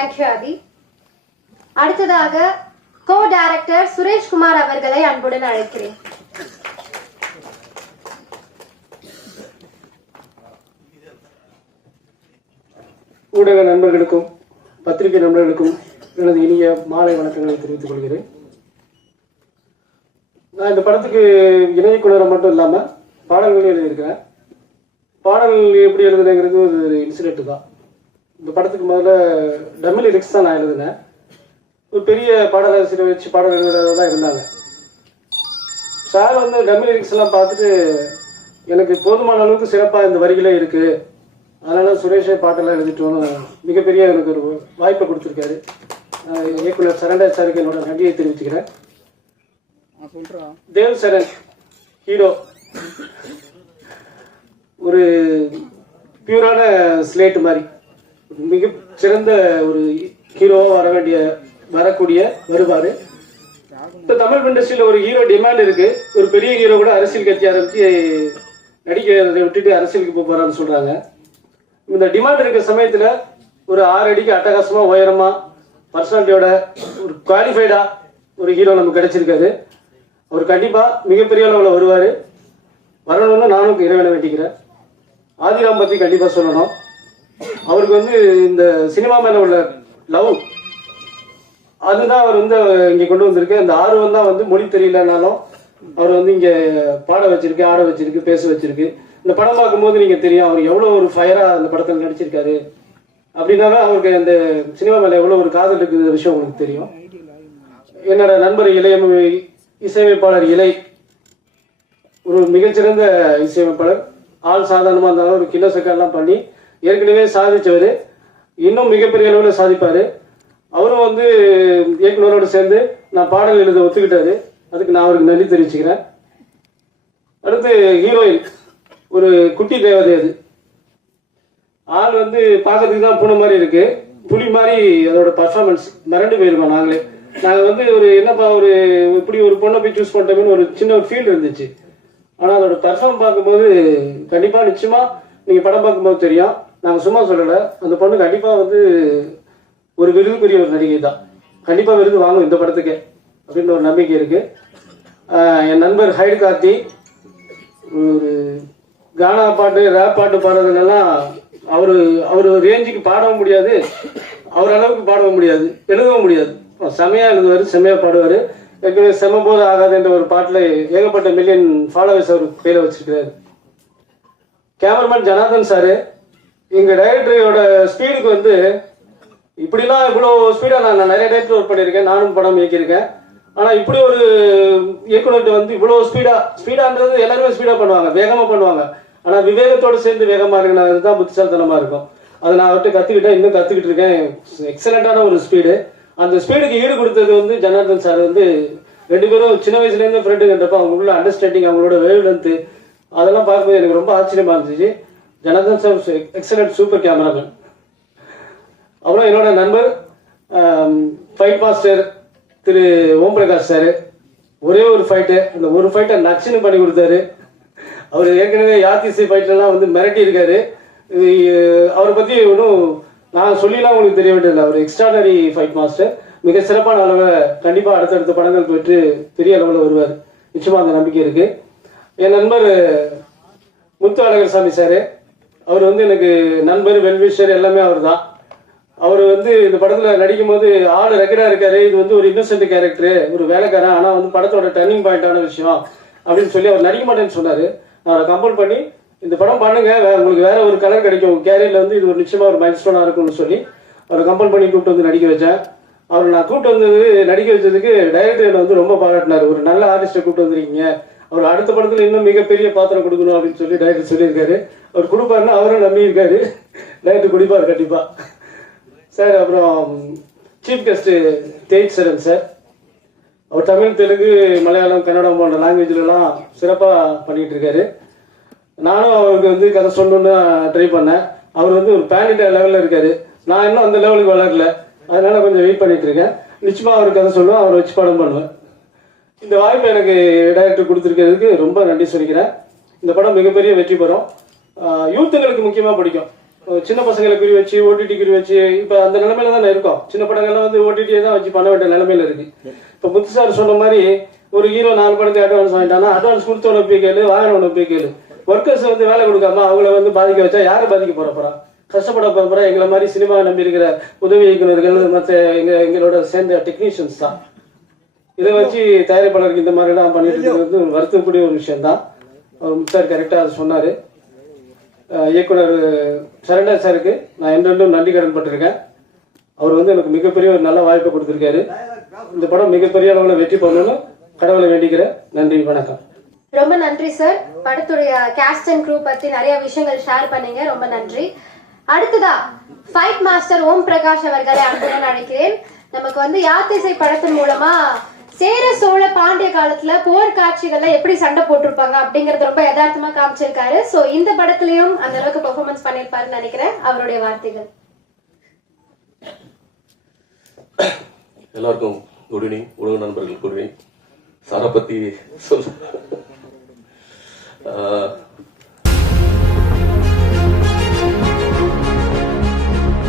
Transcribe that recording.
Thank you அபி அடுத்ததாக co director Sureshkumar அவர்களை அன்புடன் அழைக்கிறேன். ஊடக நண்பர்களுக்கும் பத்திரிகை நண்பர்களுக்கும் எனது இனிய மாலை வணக்கங்களை தெரிவித்துக் கொள்கிறேன். நான் இந்த படத்துக்கு இணையக்குழுரை மட்டும் இல்லாமல் பாடல்களையும் எழுதியிருக்கிறேன். பாடல் எப்படி எழுதுனேங்கிறது ஒரு இன்சிடென்ட் தான். இந்த படத்துக்கு முதல்ல டம்மி லிரிக்ஸ் தான் நான் எழுதினேன். ஒரு பெரிய பாடலாசிரியரை வச்சு பாடல் எழுதுறதா தான் இருந்தாங்க. சார் வந்து டம்மி லிரிக்ஸ் எல்லாம் பார்த்துட்டு எனக்கு போதுமான அளவுக்கு சிறப்பாக இந்த வரிகளே இருக்கு. அதனால சுரேஷே பாட்டெல்லாம் எழுதிட்டோன்னு மிகப்பெரிய எனக்கு ஒரு வாய்ப்பை கொடுத்துருக்காரு. இயக்குனர் சரண்டர் சாருக்கு என்னோட நன்றியை தெரிவிச்சுக்கிறேன். தேவ் சரண் ஹீரோ. ஒரு பியூரான ஸ்லேட் மாதிரி. மிக சிறந்த ஒரு ஹீரோவாக வர வேண்டிய வரக்கூடிய வருவார். இப்போ தமிழ் இண்டஸ்ட்ரியில் ஒரு ஹீரோ டிமாண்ட் இருக்கு. ஒரு பெரிய ஹீரோ கூட அரசியல் கட்சி ஆரம்பிச்சு நடிக்கிறதை விட்டுட்டு அரசியலுக்கு போக போறான்னு சொல்றாங்க. இந்த டிமாண்ட் இருக்கிற சமயத்துல ஒரு ஆறு அடிக்கு அட்டகாசமா உயரமா பர்சனாலிட்டியோட ஒரு குவாலிஃபைடா ஒரு ஹீரோ நமக்கு கிடைச்சிருக்காரு. அவர் கண்டிப்பா மிகப்பெரிய அளவில் வருவாரு. வரணும்னு நானும் இறைவனை வேண்டிக்கிறேன். ஆதிராம் பத்தி கண்டிப்பா சொல்லணும். அவருக்கு வந்து இந்த சினிமா மேல உள்ள லவ் அதுதான் அவர் வந்து இங்க கொண்டு வந்திருக்கு. அந்த ஆர்வம் தான் வந்து மொழி தெரியலனாலும் அவர் வந்து இங்க பாட வச்சிருக்கு ஆட வச்சிருக்கு பேச வச்சிருக்கு. இந்த படம் பார்க்கும்போது நீங்க தெரியும் அவர் எவ்வளவு ஒரு ஃபயரா அந்த படத்தில் நடிச்சிருக்காரு. அப்படின்னாவே அவருக்கு அந்த சினிமா மேல எவ்வளவு ஒரு காதல் இருக்குது விஷயம் உங்களுக்கு தெரியும். என்னோட நண்பர் இளைய இசையமைப்பாளர் இலை ஒரு மிகச்சிறந்த இசையமைப்பாளர். ஆள் சாதாரணமாக இருந்தாலும் ஒரு கிலோ எல்லாம் பண்ணி ஏற்கனவே சாதிச்சவர். இன்னும் மிகப்பெரிய அளவில் சாதிப்பார். அவரும் வந்து இயக்குனரோடு சேர்ந்து நான் பாடல் எழுத ஒத்துக்கிட்டாரு. அதுக்கு நான் அவருக்கு நன்றி தெரிவிச்சுக்கிறேன். அடுத்து ஹீரோயின். ஒரு குட்டி தேவதை அது. ஆள் வந்து பார்க்கறதுக்கு தான் பூனை மாதிரி இருக்கு. புலி மாதிரி அதோட பர்ஃபார்மன்ஸ் மிரண்டு போயிருக்கோம் நாங்களே. நாங்கள் வந்து ஒரு என்னப்பா ஒரு இப்படி ஒரு பொண்ணை போய் சூஸ் பண்ணிட்டோம்னு ஒரு சின்ன ஒரு ஃபீல் இருந்துச்சு. ஆனால் அதோட பர்ஃபார்ம் பார்க்கும்போது கண்டிப்பாக நிச்சயமாக நீங்கள் படம் பார்க்கும்போது தெரியும். நாங்கள் சும்மா சொல்லலை. அந்த பொண்ணு கண்டிப்பாக வந்து ஒரு விருதுக்குரிய ஒரு நடிகை தான் கண்டிப்பாக விருது வாங்கும் இந்த படத்துக்கே அப்படின்னு ஒரு நம்பிக்கை இருக்குது என் நண்பர் ஹைடு கார்த்தி ஒரு கானா பாட்டு ரேப் பாட்டு பாடுறதுலாம் அவர் அவர் ரேஞ்சுக்கு பாடவும் முடியாது. அவர் அளவுக்கு பாடவும் முடியாது. எழுதவும் முடியாது. செமையாக எழுதுவார் செம்மையாக பாடுவார். ஏற்கனவே செம போது ஆகாது என்ற ஒரு பாட்டில் ஏகப்பட்ட மில்லியன் ஃபாலோவர்ஸ் அவர் கையில் வச்சிருக்கிறாரு. கேமராமேன் ஜனார்தன் சாரு எங்க டைரக்டரோட ஸ்பீடுக்கு வந்து இப்படிலாம் இவ்வளோ ஸ்பீடாக நான் நான் நிறைய டைரக்டர் ஒர்க் பண்ணியிருக்கேன் நானும் படம் இயக்கியிருக்கேன். ஆனால் இப்படி ஒரு இயக்குனர்கிட்ட வந்து இவ்வளோ ஸ்பீடாக ஸ்பீடான்றது எல்லாருமே ஸ்பீடாக பண்ணுவாங்க வேகமாக பண்ணுவாங்க. ஆனால் விவேகத்தோடு சேர்ந்து வேகமாக இருக்கிறது தான் புத்திசாலித்தனமாக இருக்கும். அதை நான் அவர்கிட்ட கற்றுக்கிட்டேன் இன்னும் கற்றுக்கிட்டு இருக்கேன். எக்ஸலண்ட்டான ஒரு ஸ்பீடு அந்த ஸ்பீடுக்கு ஈடு கொடுத்தது வந்து ஜனார்தன் சார் வந்து ரெண்டு பேரும் சின்ன வயசுலேருந்து ஃப்ரெண்டுங்கிறப்ப அவங்க அண்டர்ஸ்டாண்டிங் அவங்களோட வேவ் லென்த்து அதெல்லாம் பார்க்கும்போது எனக்கு ரொம்ப ஆச்சரியமா இருந்துச்சு. Janathan sir excellent super cameraman அப்புறம் என்னோட நண்பர் fight master Thiru Om Prakash sir. ஒரே ஒரு ஃபைட்டு அந்த ஒரு ஃபைட்டை நச்சுன்னு பண்ணி கொடுத்தாரு. அவர் ஏற்கனவே யாத்திசை ஃபைட்லலாம் வந்து மிரட்டி இருக்காரு. இது அவரை பற்றி இன்னும் நான் சொல்லிலாம் உங்களுக்கு தெரிய வேண்டியதில்லை. அவர் எக்ஸ்ட்ராடனரி ஃபைட் மாஸ்டர் மிக சிறப்பான அளவில் கண்டிப்பாக அடுத்தடுத்த படங்கள் பெற்று பெரிய அளவில் வருவார். நிச்சயமாக அந்த நம்பிக்கை இருக்குது என் நண்பர் முத்து அழகர்சாமி சார். அவர் வந்து எனக்கு நண்பர் வெல்விஷர் எல்லாமே அவர் தான் அவர் வந்து இந்த படத்தில் நடிக்கும் போது ஆள் ரெக்கடாக இருக்காரு இது வந்து ஒரு இன்னசென்ட் கேரக்டரு ஒரு வேலைக்காரன் ஆனால் வந்து படத்தோட டர்னிங் பாயிண்டான விஷயம் அப்படின்னு சொல்லி அவர் நடிக்க மாட்டேன்னு சொன்னார். நான் அவரை கம்பல் பண்ணி இந்த படம் பண்ணுங்க உங்களுக்கு வேற ஒரு கலர் கிடைக்கும் கேரியரில் வந்து இது ஒரு நிச்சயமாக ஒரு மைல் இருக்கும்னு சொல்லி அவரை கம்பல் பண்ணி கூப்பிட்டு வந்து நடிக்க வச்சேன். அவர் நான் கூப்பிட்டு வந்தது நடிக்க வச்சதுக்கு டைரக்டர் என்னை வந்து ரொம்ப பாராட்டினார். ஒரு நல்ல ஆர்டிஸ்டை கூப்பிட்டு வந்திருக்கீங்க. அவர் அடுத்த படத்தில் இன்னும் மிகப்பெரிய பாத்திரம் கொடுக்கணும் அப்படின்னு சொல்லி டைரக்டர் சொல்லியிருக்காரு. அவர் கொடுப்பாருன்னு அவரும் நம்பி இருக்காரு. நைட்டு குடிப்பார் கண்டிப்பாக சார் அப்புறம் chief guest Tej Charan sir. அவர் தமிழ் தெலுங்கு மலையாளம் கன்னடம் போன்ற லாங்குவேஜ்லலாம் சிறப்பாக பண்ணிகிட்டு இருக்காரு நானும் அவருக்கு வந்து கதை சொல்லணும்னு ட்ரை பண்ணேன். அவர் வந்து ஒரு பேன் இண்டியா லெவலில் இருக்கார். நான் இன்னும் அந்த லெவலுக்கு வளரல. அதனால கொஞ்சம் வெயிட் பண்ணிட்டு இருக்கேன் நிச்சயமாக அவர் கதை சொல்லுவேன் அவரை வச்சு படம் பண்ணுவேன். இந்த வாய்ப்பு எனக்கு டைரக்டர் கொடுத்துருக்கிறதுக்கு ரொம்ப நன்றி சொல்லிக்கிறேன். இந்த படம் மிகப்பெரிய வெற்றி பெறும். யூத்துங்களுக்கு முக்கியமாக பிடிக்கும். சின்ன பசங்களை குறி வச்சு ஓடிடி குறி வச்சு இப்ப அந்த நிலைமையில தானே இருக்கோம். சின்ன படங்கள்லாம் வந்து ஓடிடியை தான் வச்சு பண்ண வேண்டிய நிலைமையில இருக்கு. இப்ப முத்து சார் சொன்ன மாதிரி ஒரு ஹீரோ நாலு படத்துக்கு அட்வான்ஸ் வாங்கிட்டானா அட்வான்ஸ் கொடுத்தவன போய் கேளு வாங்கினவன போய் கேளு. ஒர்க்கர்ஸ் வந்து வேலை கொடுக்காம அவங்கள வந்து பாதிக்க வச்சா யாரை பாதிக்க போற போறா? கஷ்டப்பட போற எங்களை மாதிரி சினிமா நம்பி இருக்கிற உதவி இயக்குநர்கள் மற்ற எங்க எங்களோட சேர்ந்த டெக்னீஷியன்ஸ் தான். இதை வச்சு தயாரிப்பாளருக்கு இந்த மாதிரி எல்லாம் பண்ணிட்டு இருக்கிறது வருத்தக்கூடிய ஒரு விஷயம் தான் சார் கரெக்டாக அதை சொன்னாரு. இயக்குனர் சரண்யா சாருக்கு நான் என்றென்றும் நன்றி கடன் பட்டிருக்கேன். அவர் வந்து எனக்கு மிகப்பெரிய ஒரு நல்ல வாய்ப்பை கொடுத்துருக்காரு. இந்த படம் மிகப்பெரிய அளவில் வெற்றி பண்ணணும்னு கடவுளை வேண்டிக்கிறேன். நன்றி வணக்கம். ரொம்ப நன்றி சார். படத்துடைய கேஸ்ட் அண்ட் க்ரூ பத்தி நிறைய விஷயங்கள் ஷேர் பண்ணீங்க. ரொம்ப நன்றி. அடுத்ததா ஃபைட் மாஸ்டர் ஓம் பிரகாஷ் அவர்களை அன்புடன் அழைக்கிறேன். நமக்கு வந்து யாத்திசை படத்தின் மூலமா சேர சோழ பாண்டிய காலத்துல போர் காட்சிகள்ல எப்படி சண்டை போட்டிருப்பாங்க அப்படிங்கறது ரொம்ப யதார்த்தமா காமிச்சிருக்காரு. சோ இந்த படத்துலயும் அந்த அளவுக்கு பெர்ஃபார்மன்ஸ் பண்ணிருப்பாருன்னு நினைக்கிறேன். அவருடைய வார்த்தைகள். எல்லாருக்கும் குட் ஈவினிங் உலக நண்பர்கள் குட் ஈவினிங் சாரை பத்தி சொல் ஆஹ்